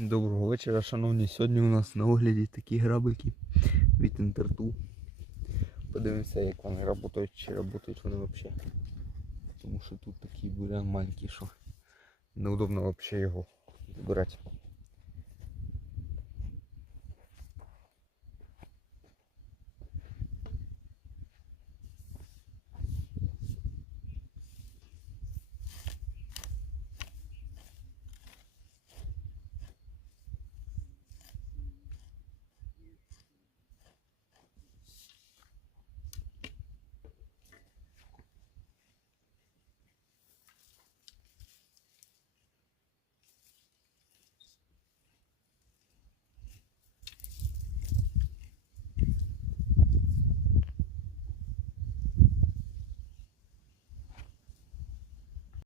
Доброго вечора, шановні. Сьогодні у нас на огляді такі грабики від інтерту. Подивимося, як вони працюють, чи працюють вони взагалі. Тому що тут такий бурян маленький, що неудобно взагалі його збирати.